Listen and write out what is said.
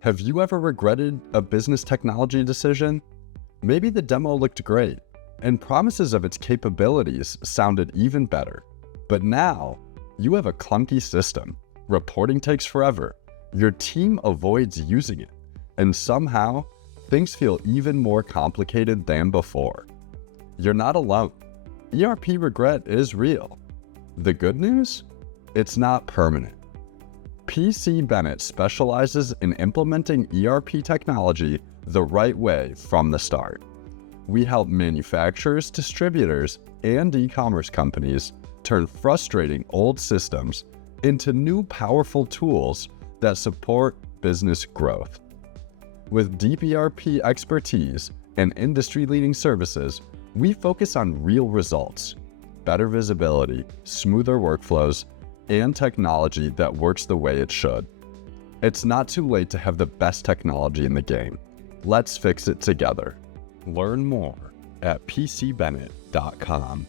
Have you ever regretted a business technology decision? Maybe the demo looked great, and promises of its capabilities sounded even better. But now, you have a clunky system, reporting takes forever, your team avoids using it, and somehow, things feel even more complicated than before. You're not alone. ERP regret is real. The good news? It's not permanent. Bennett specializes in implementing ERP technology the right way from the start. We help manufacturers, distributors, and e-commerce companies turn frustrating old systems into new powerful tools that support business growth. With deep ERP expertise and industry-leading services, we focus on real results, better visibility, smoother workflows, and technology that works the way it should. It's not too late to have the best technology in the game. Let's fix it together. Learn more at pcbennett.com.